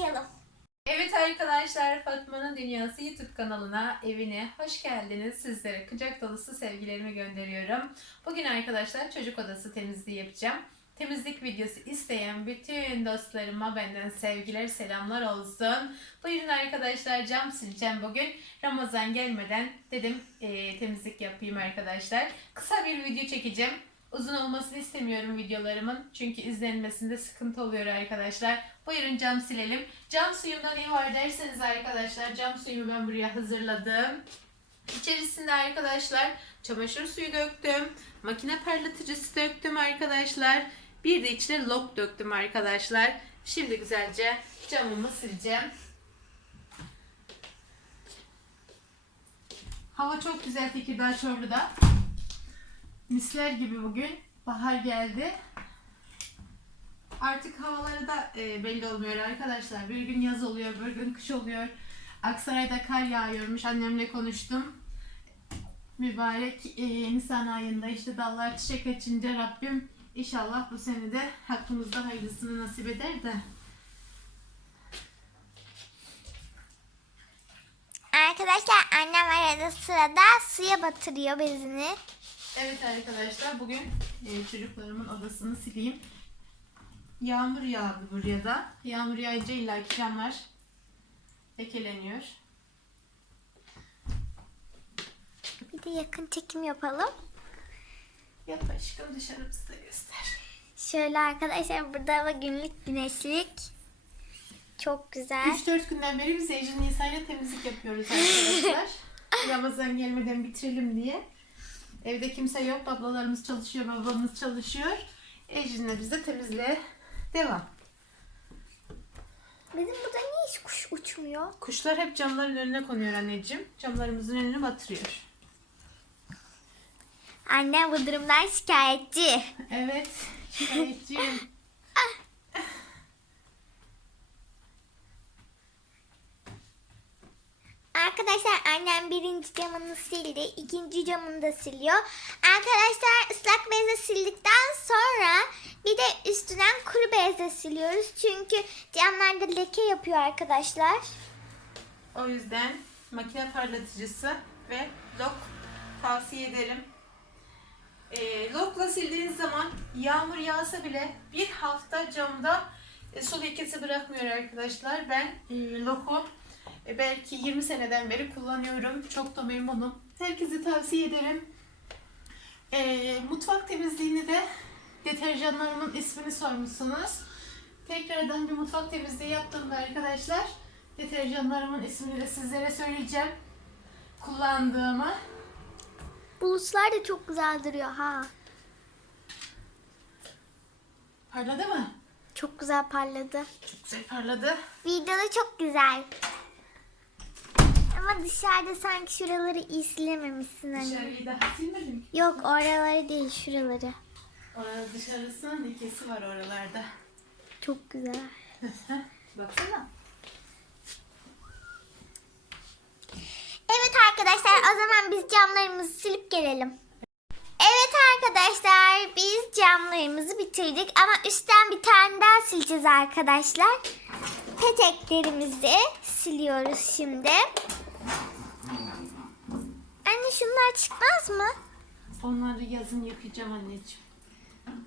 başlayalım. Evet arkadaşlar Fatma'nın Dünyası YouTube kanalına evine hoş geldiniz. Sizlere kucak dolusu sevgilerimi gönderiyorum. Bugün arkadaşlar çocuk odası temizliği yapacağım. Temizlik videosu isteyen bütün dostlarıma benden sevgiler, selamlar olsun. Buyurun arkadaşlar cam sileceğim bugün. Ramazan gelmeden dedim e, temizlik yapayım arkadaşlar. Kısa bir video çekeceğim. Uzun olmasını istemiyorum videolarımın. Çünkü izlenmesinde sıkıntı oluyor arkadaşlar. Buyurun cam silelim. Cam suyumdan ne var derseniz arkadaşlar cam suyumu ben buraya hazırladım. İçerisinde arkadaşlar çamaşır suyu döktüm. Makine parlatıcısı döktüm arkadaşlar. Bir de içine lok döktüm arkadaşlar. Şimdi güzelce camımı sileceğim. Hava çok güzel Tekirdağ Çorlu'da. Misler gibi bugün. Bahar geldi. Artık havaları da e, belli olmuyor arkadaşlar. Bir gün yaz oluyor, bir gün kış oluyor. Aksaray'da kar yağıyormuş. Annemle konuştum. Mübarek e, Nisan ayında işte dallar çiçek açınca Rabbim inşallah bu sene de hakkımızda hayırlısını nasip eder de. Arkadaşlar annem arada sırada suya batırıyor bezini. Evet arkadaşlar bugün e, çocuklarımın odasını sileyim. Yağmur yağdı buraya da. Yağmur yağınca illa ki camlar lekeleniyor. Bir de yakın çekim yapalım. Yap aşkım dışarımızı da göster. Şöyle arkadaşlar burada hava günlük güneşlik. Çok güzel. 3-4 günden beri biz Ecrin Nisa'yla temizlik yapıyoruz arkadaşlar. Ramazan gelmeden bitirelim diye. Evde kimse yok. Ablalarımız çalışıyor, babamız çalışıyor. Ecrin'le biz de temizliğe devam. Bizim burada niye hiç kuş uçmuyor? Kuşlar hep camların önüne konuyor anneciğim. Camlarımızın önüne batırıyor. Annem bu durumdan şikayetçi. Evet. Şikayetçiyim. Arkadaşlar annem birinci camını sildi. ikinci camını da siliyor. Arkadaşlar ıslak bezle sildikten sonra bir de üstünden kuru bezle siliyoruz. Çünkü camlarda leke yapıyor arkadaşlar. O yüzden makine parlatıcısı ve lok tavsiye ederim. E, lokla sildiğiniz zaman yağmur yağsa bile bir hafta camda e, su lekesi bırakmıyor arkadaşlar. Ben e, loku e, belki 20 seneden beri kullanıyorum. Çok da memnunum. Herkese tavsiye ederim. E, mutfak temizliğini de deterjanlarımın ismini sormuşsunuz. Tekrardan bir mutfak temizliği yaptığımda arkadaşlar deterjanlarımın ismini de sizlere söyleyeceğim. Kullandığımı. Bulutlar da çok güzel duruyor ha. Parladı mı? Çok güzel parladı. Çok güzel parladı. Videoda çok güzel. Ama dışarıda sanki şuraları iyi silememişsin anne. Dışarıyı daha silmedim. Yok oraları değil şuraları. Orada dışarısının lekesi var oralarda. Çok güzel. Baksana. Evet arkadaşlar o zaman biz camlarımızı silip gelelim. Evet arkadaşlar biz camlarımızı bitirdik ama üstten bir tane daha sileceğiz arkadaşlar. Peteklerimizi siliyoruz şimdi. Anne şunlar çıkmaz mı? Onları yazın yıkayacağım anneciğim.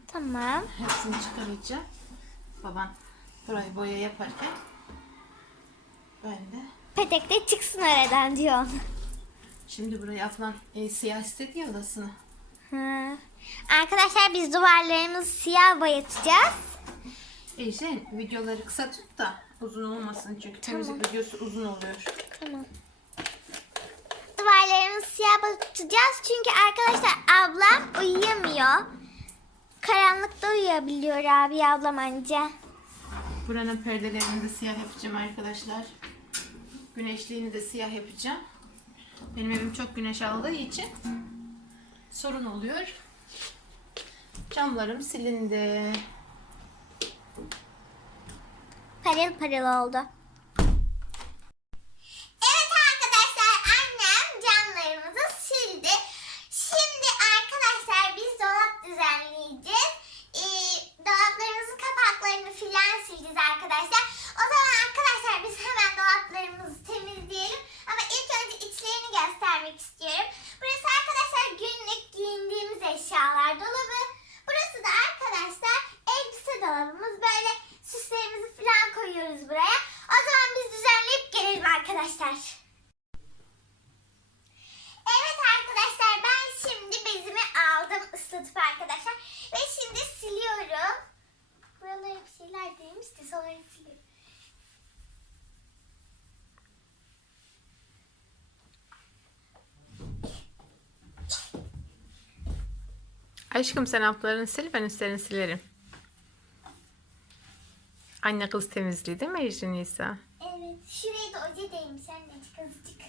Tamam. Hepsini çıkaracağım. Baban burayı boya yaparken ben de Petek de çıksın aradan diyor. şimdi buraya ablan e, siyah istedi ya odasını. Hı. Arkadaşlar biz duvarlarımızı siyah boyatacağız. Ejden videoları kısa tut da uzun olmasın çünkü temizlik videosu uzun oluyor. Tamam. Duvarlarımızı siyah boyatacağız çünkü arkadaşlar ablam uyuyamıyor. Karanlıkta uyuyabiliyor abi ablam anca. Buranın perdelerini de siyah yapacağım arkadaşlar. Güneşliğini de siyah yapacağım. Benim evim çok güneş aldığı için sorun oluyor. Camlarım silindi. Parıl parıl oldu. Evet arkadaşlar annem camlarımızı sildi. Şimdi arkadaşlar biz dolap düzenleyeceğiz. Ee, dolaplarımızın kapaklarını filan sileceğiz dolaplarımızı temizleyelim. Ama ilk önce göstermek istiyorum. Burası arkadaşlar günlük giyindiğimiz eşyalar dolabı. Burası da arkadaşlar elbise dolabımız. Böyle süslerimizi falan koyuyoruz buraya. O zaman biz düzenleyip gelelim arkadaşlar. Evet arkadaşlar ben şimdi bezimi aldım ıslatıp arkadaşlar. Ve şimdi siliyorum. Buralara bir şeyler değmiş de sonra siliyorum. Aşkım sen altlarını sil ben üstlerini silerim. Anne kız temizliği değil mi Ejin Nisa? Evet şuraya da oje değmiş annecik azıcık.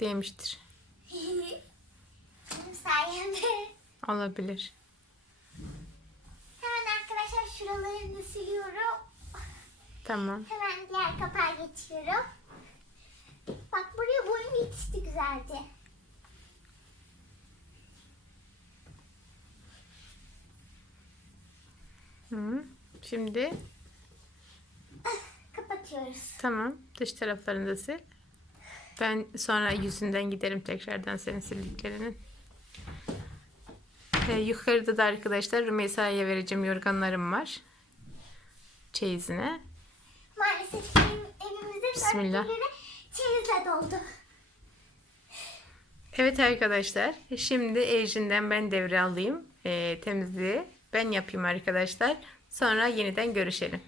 Değmiştir. Benim sayemde. Olabilir. Hemen arkadaşlar şuralarını siliyorum. Tamam. Hemen diğer kapağa geçiyorum. Bak buraya boyum yetişti güzelce. Hı. Şimdi Kapatıyoruz. tamam dış taraflarını da sil. Ben sonra yüzünden giderim tekrardan senin sildiklerinin. Ee, yukarıda da arkadaşlar Rümeysa'ya vereceğim yorganlarım var. Çeyizine. Maalesef benim evimizde Bismillah. çeyizle doldu. Evet arkadaşlar. Şimdi Ejin'den ben devre alayım. Ee, temizliği ben yapayım arkadaşlar. Sonra yeniden görüşelim.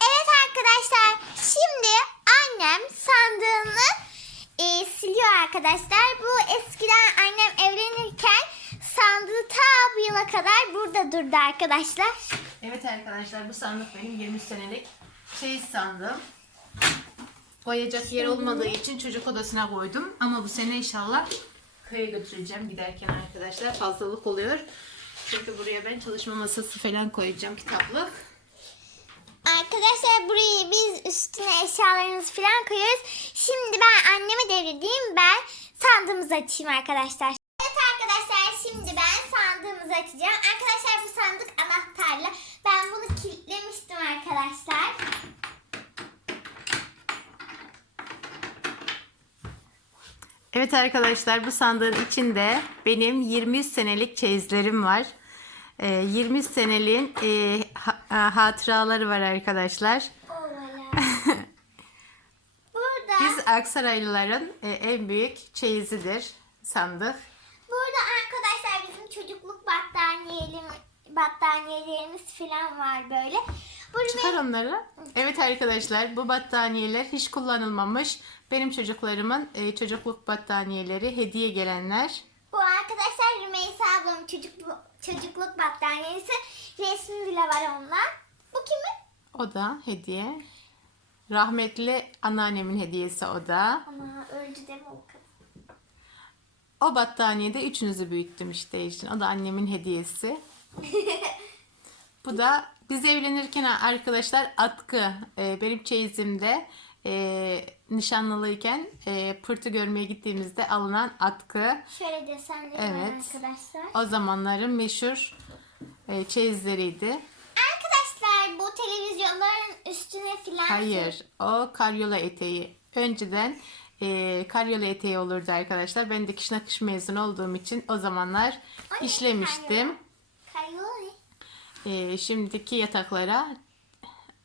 Evet arkadaşlar şimdi annem sandığını e, siliyor arkadaşlar. Bu eskiden annem evlenirken sandığı ta bu yıla kadar burada durdu arkadaşlar. Evet arkadaşlar bu sandık benim 20 senelik çeyiz sandığım. Koyacak yer olmadığı için çocuk odasına koydum. Ama bu sene inşallah köye götüreceğim giderken arkadaşlar. Fazlalık oluyor. Çünkü buraya ben çalışma masası falan koyacağım kitaplık. Arkadaşlar burayı biz üstüne eşyalarımızı falan koyuyoruz. Şimdi ben anneme devredeyim ben sandığımızı açayım arkadaşlar. Evet arkadaşlar şimdi ben sandığımızı açacağım. Arkadaşlar bu sandık anahtarlı. Ben bunu kilitlemiştim arkadaşlar. Evet arkadaşlar bu sandığın içinde benim 20 senelik çeyizlerim var. Ee, 20 seneliğin e, ha- ha- hatıraları var arkadaşlar. Burada Biz Aksaraylıların e, en büyük çeyizidir sandık. burada arkadaşlar bizim çocukluk battaniyelim battaniyelerimiz falan var böyle. Burada Çıkar onları. Evet arkadaşlar bu battaniyeler hiç kullanılmamış. Benim çocuklarımın e, çocukluk battaniyeleri hediye gelenler. Bu arkadaşlar Rümeysa ablamın çocukluk, çocukluk battaniyesi. Resmi bile var onunla. Bu kimin? O da hediye. Rahmetli anneannemin hediyesi o da. Ama öldü deme o kız. O battaniyede üçünüzü büyüttüm işte için. O da annemin hediyesi. Bu da biz evlenirken arkadaşlar atkı e, benim çeyizimde e, nişanlılıyken e, pırtı görmeye gittiğimizde alınan atkı. Şöyle desenleri Evet. arkadaşlar. O zamanların meşhur e, çeyizleriydi. Arkadaşlar bu televizyonların üstüne filan Hayır, o karyola eteği. Önceden e, karyola eteği olurdu arkadaşlar. Ben dikiş nakış mezun olduğum için o zamanlar O ne işlemiştim. Kayola. E, şimdiki yataklara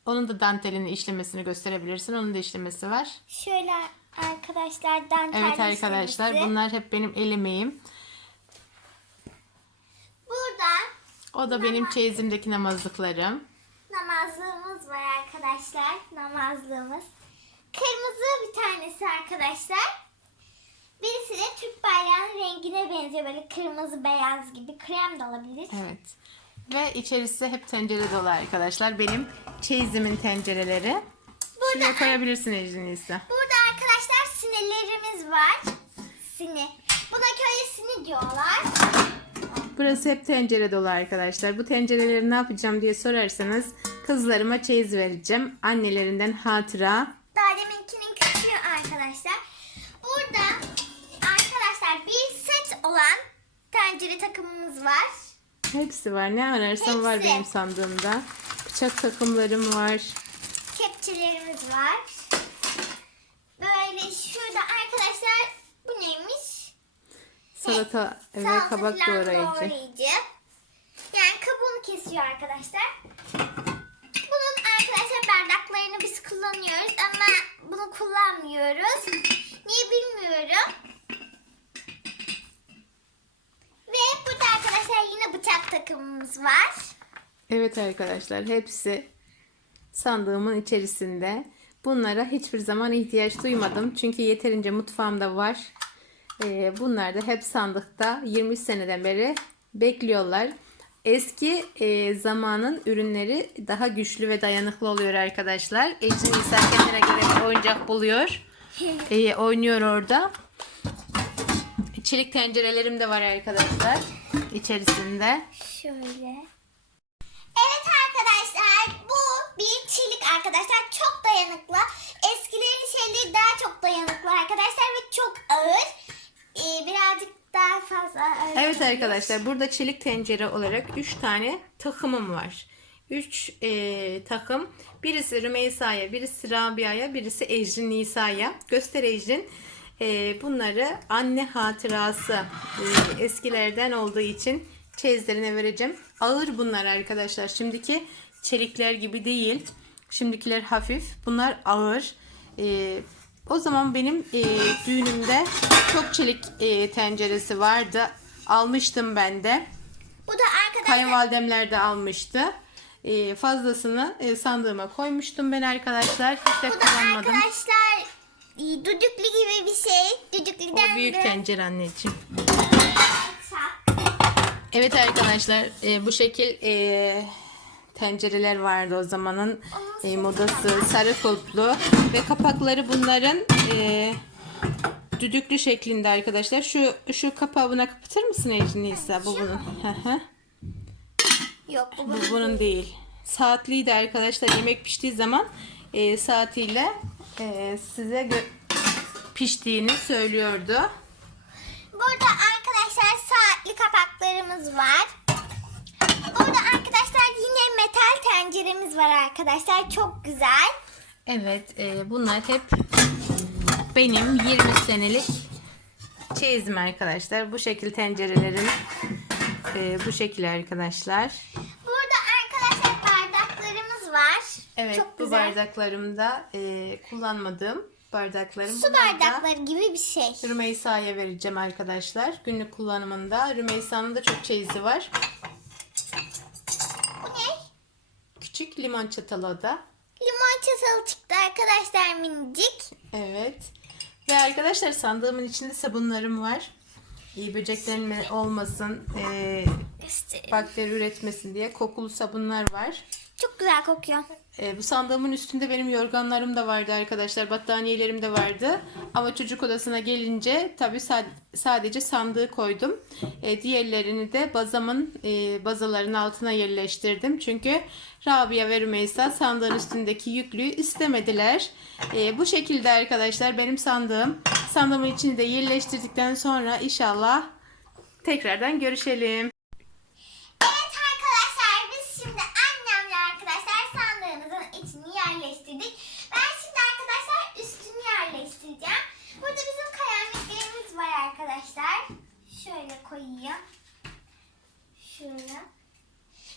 onun da dantelini işlemesini gösterebilirsin. Onun da işlemesi var. Şöyle arkadaşlar dantel Evet arkadaşlar işlemesi. bunlar hep benim el emeğim. Burada O da benim çeyizimdeki namazlıklarım. namazlığımız var arkadaşlar. Namazlığımız. Kırmızı bir tanesi arkadaşlar. Birisi de Türk bayrağının rengine benziyor. Böyle kırmızı beyaz gibi. Krem de olabilir. Evet. Ve içerisi hep tencere dolu arkadaşlar. Benim çeyizimin tencereleri. Şuraya koyabilirsin Ecrin Nisa. Burada arkadaşlar sinelerimiz var. Sine. Buna köye sini diyorlar. Burası hep tencere dolu arkadaşlar. Bu tencereleri ne yapacağım diye sorarsanız kızlarıma çeyiz vereceğim. Annelerinden hatıra. Daha deminkinin küçüğü arkadaşlar. Burada arkadaşlar bir set olan tencere takımımız var. Hepsi var. Ne ararsan Hepsi. var benim sandığımda. Bıçak takımlarım var. Kepçelerimiz var. Böyle şurada arkadaşlar bu neymiş? Salata ve evet, kabak doğrayıcı. doğrayıcı. Yani kabuğunu kesiyor arkadaşlar. Bunun arkadaşlar bardaklarını biz kullanıyoruz ama bunu kullanmıyoruz. Niye bilmiyorum. Ve burada arkadaşlar yine bıçak takımımız var. Evet arkadaşlar hepsi sandığımın içerisinde. Bunlara hiçbir zaman ihtiyaç duymadım. Çünkü yeterince mutfağımda var. Ee, bunlar da hep sandıkta 20 seneden beri bekliyorlar. Eski e, zamanın ürünleri daha güçlü ve dayanıklı oluyor arkadaşlar. Ecin İsa kendine göre bir oyuncak buluyor. Ee, oynuyor orada. Çelik tencerelerim de var arkadaşlar içerisinde. Şöyle. Evet arkadaşlar bu bir çelik arkadaşlar çok dayanıklı. Eskilerin şeyleri daha çok dayanıklı arkadaşlar ve çok ağır. Ee, birazcık daha fazla ağır. Evet arkadaşlar burada çelik tencere olarak 3 tane takımım var. 3 takım. Birisi Rümeysa'ya, birisi Rabia'ya, birisi Ecrin Nisa'ya. Göster Ecrin. E, bunları anne hatırası e, eskilerden olduğu için çeyizlerine vereceğim. Ağır bunlar arkadaşlar. Şimdiki çelikler gibi değil. Şimdikiler hafif. Bunlar ağır. E, o zaman benim e, düğünümde çok çelik e, tenceresi vardı. Almıştım ben de. Bu da arkadaşlar Kayınvalidemler de almıştı. E, fazlasını sandığıma koymuştum ben arkadaşlar. Hiç de bu da kullanmadım. arkadaşlar düdüklü gibi bir şey. Düdüklüden O büyük de tencere anneciğim. Evet arkadaşlar e, bu şekil e, tencereler vardı o zamanın e, modası sarı kulplu ve kapakları bunların e, düdüklü şeklinde arkadaşlar. Şu şu kapağı buna kapatır mısın Ecrin Nisa? Bu bunun. Yok bu Bu bunun. bunun değil. Saatliydi arkadaşlar. Yemek piştiği zaman e, saatiyle e, size piştiğini söylüyordu. Burada arkadaşlar saatli kapaklarımız var. Burada arkadaşlar yine metal tenceremiz var arkadaşlar. Çok güzel. Evet, e, bunlar hep benim 20 senelik çeyizim arkadaşlar. Bu şekil tencerelerim e, bu şekil arkadaşlar bardaklarımız var. Evet, Çok bu güzel. bardaklarımda e, kullanmadığım bardaklarım. Su Bunlar da bardakları gibi bir şey. Rümeysa'ya vereceğim arkadaşlar. Günlük kullanımında. Rümeysa'nın da çok çeyizi var. Bu ne? Küçük limon çatalı o da. Limon çatalı çıktı arkadaşlar minicik. Evet. Ve arkadaşlar sandığımın içinde sabunlarım var. İyi böceklerin olmasın, e, bakteri üretmesin diye kokulu sabunlar var. Çok güzel kokuyor. E, bu sandığımın üstünde benim yorganlarım da vardı arkadaşlar. Battaniyelerim de vardı. Ama çocuk odasına gelince tabii sad- sadece sandığı koydum. E, diğerlerini de bazamın e, bazaların altına yerleştirdim. Çünkü Rabia ve Rümeysa sandığın üstündeki yüklüğü istemediler. E, bu şekilde arkadaşlar benim sandığım. Sandığımın içini de yerleştirdikten sonra inşallah tekrardan görüşelim. Evet arkadaşlar biz şimdi annemle arkadaşlar sandığımızın içini yerleştirdik. Ben şimdi arkadaşlar üstünü yerleştireceğim. Burada bizim kayametlerimiz var arkadaşlar. Şöyle koyayım. Şöyle.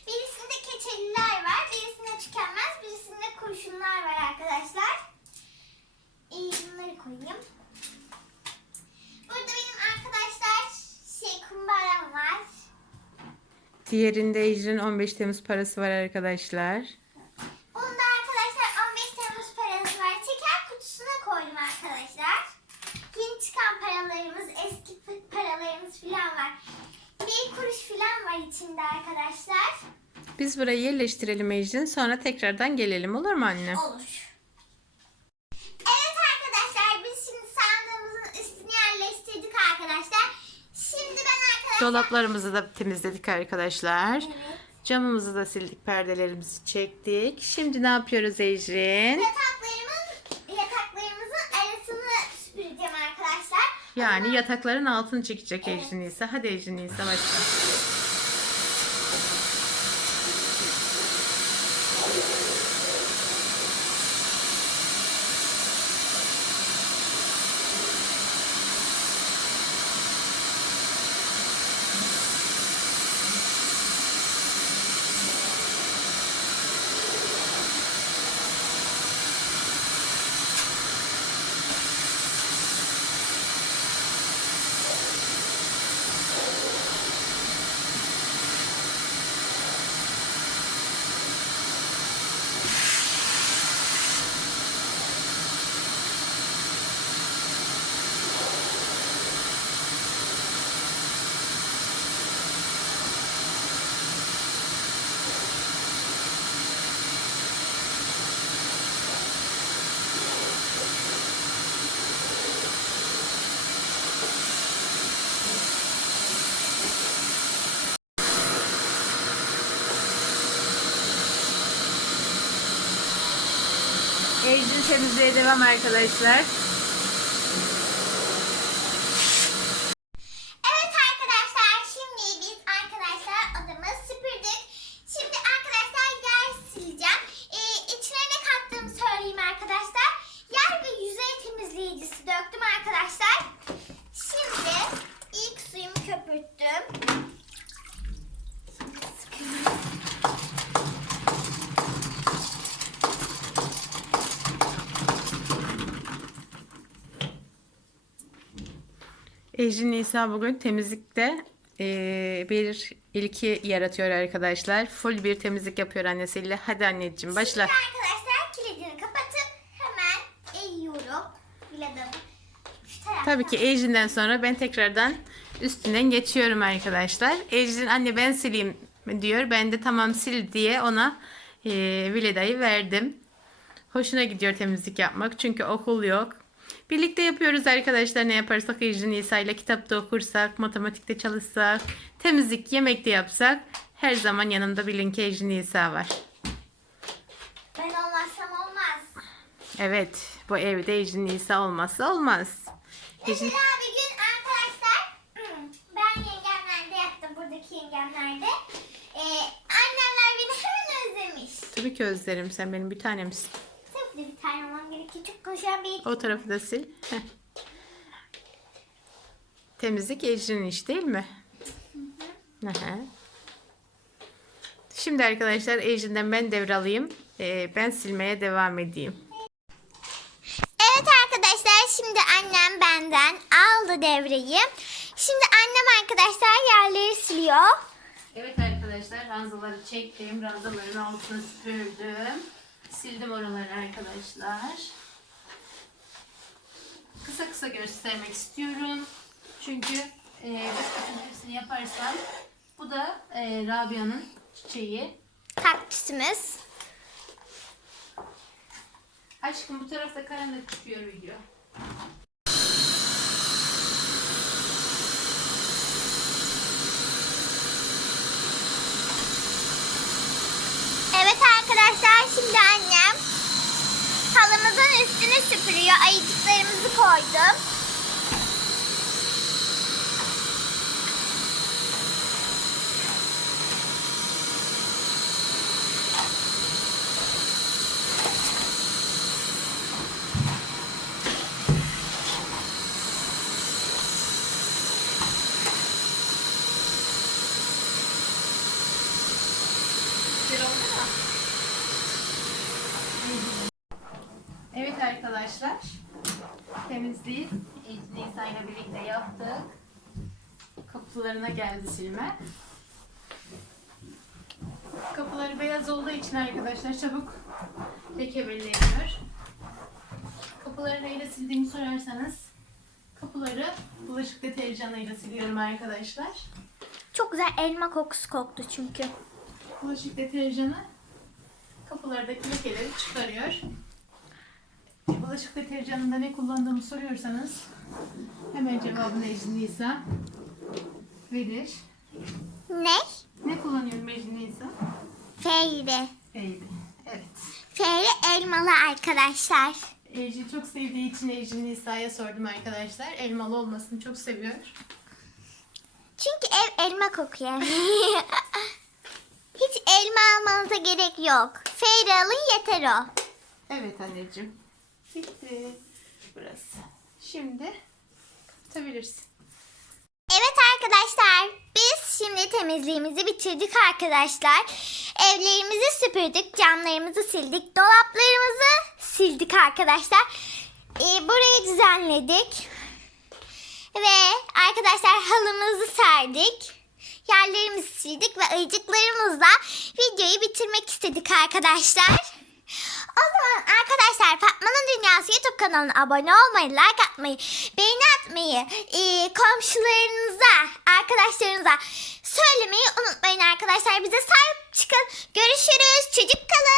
Birisinde keçeliler var. Birisinde tükenmez. Birisinde kurşunlar var arkadaşlar. İyi bunları koyayım. Burada benim arkadaşlar şey kumbaram var. Diğerinde Ecrin 15 Temmuz parası var arkadaşlar. Bunda arkadaşlar 15 Temmuz parası var. Şeker kutusuna koydum arkadaşlar. Yeni çıkan paralarımız, eski p- paralarımız falan var. Bir kuruş falan var içinde arkadaşlar. Biz burayı yerleştirelim Ecrin. Sonra tekrardan gelelim olur mu anne? Olur. Evet arkadaşlar biz şimdi sandığımızın üstünü yerleştirdik arkadaşlar. Şimdi ben arkadaşlar... Dolaplarımızı da temizledik arkadaşlar. Evet. Camımızı da sildik, perdelerimizi çektik. Şimdi ne yapıyoruz Ecrin? Yataklarımın, yataklarımızın arasını süpüreceğim arkadaşlar. Yani yatakların altını çekecek Ecrin ise. Hadi Ecrin ise başla. Temizliğe devam arkadaşlar. Evet arkadaşlar şimdi biz arkadaşlar odamı süpürdük. Şimdi arkadaşlar yer sileceğim. Ee, içine ne kattığımı söyleyeyim arkadaşlar. Yer ve yüzey temizleyicisi döktüm arkadaşlar. Şimdi ilk suyumu köpürttüm. Ejin Nisa bugün temizlikte eee, bir ilki yaratıyor arkadaşlar. Full bir temizlik yapıyor annesiyle. Hadi anneciğim başla. Şimdi arkadaşlar kilidini kapatıp hemen eğiyorum. Taraftan. Tabii ki Ejin'den sonra ben tekrardan üstünden geçiyorum arkadaşlar. Ejin anne ben sileyim diyor. Ben de tamam sil diye ona eee Vileda'yı verdim. Hoşuna gidiyor temizlik yapmak çünkü okul yok. Birlikte yapıyoruz arkadaşlar ne yaparsak Ejin Nisa ile kitapta okursak, matematikte çalışsak, temizlik, yemek de yapsak her zaman yanımda bilin ki Ejin Nisa var. Ben olmazsam olmaz. Evet bu evde Ejin Nisa olmazsa olmaz. Ejin... Mesela bir gün arkadaşlar ben yengemlerde yattım buradaki yengemlerde. Ee, annemler beni hemen özlemiş. Tabii ki özlerim sen benim bir tanemsin. Tabii ki bir tane olmam gerekiyor. Çok konuşan bir O tarafı da sil. Heh. Temizlik Ejrin'in iş değil mi? Hı hı. Şimdi arkadaşlar Ejrin'den ben devralayım. Ee, ben silmeye devam edeyim. Evet arkadaşlar şimdi annem benden aldı devreyi. Şimdi annem arkadaşlar yerleri siliyor. Evet arkadaşlar ranzaları çektim. Ranzaların altını süpürdüm. Sildim oraları arkadaşlar. Göstermek istiyorum. Çünkü e, bütün hepsini yaparsam bu da e, Rabia'nın çiçeği. Kaktüsümüz. Aşkım bu tarafta karanlık çıkıyor video. Evet arkadaşlar şimdi annem halımızın üstünü süpürüyor. Ayıcıklarımızı koydum. Güzel oldu mu? Evet arkadaşlar. Temizliği Nisa ile birlikte yaptık. Kapılarına geldi silme. Kapıları beyaz olduğu için arkadaşlar çabuk leke belirleniyor. Kapıları neyle sildiğimi sorarsanız kapıları bulaşık deterjanıyla siliyorum arkadaşlar. Çok güzel elma kokusu koktu çünkü. Bulaşık deterjanı kapılardaki lekeleri çıkarıyor. Bulaşık deterjanında ne kullandığımı soruyorsanız hemen cevabını Ecin Nisa verir. Ne? Ne kullanıyorum Ecin Nisa? Feyre. Feyli. Evet. Feyre elmalı arkadaşlar. Ecin çok sevdiği için Ecin Nisa'ya sordum arkadaşlar. Elmalı olmasını çok seviyor. Çünkü ev elma kokuyor. Hiç elma almanıza gerek yok. Feyre alın yeter o. Evet anneciğim. Bitti. Burası. Şimdi kapatabilirsin. Evet arkadaşlar biz şimdi temizliğimizi bitirdik arkadaşlar. Evlerimizi süpürdük, camlarımızı sildik, dolaplarımızı sildik arkadaşlar. Ee, burayı düzenledik. Ve arkadaşlar halımızı serdik. Yerlerimizi sildik ve ayıcıklarımızla videoyu bitirmek istedik arkadaşlar. O zaman arkadaşlar Fatma'nın Dünyası YouTube kanalına abone olmayı, like atmayı, beğeni atmayı, e, komşularınıza, arkadaşlarınıza söylemeyi unutmayın arkadaşlar. Bize sahip çıkın. Görüşürüz. Çocuk kalın.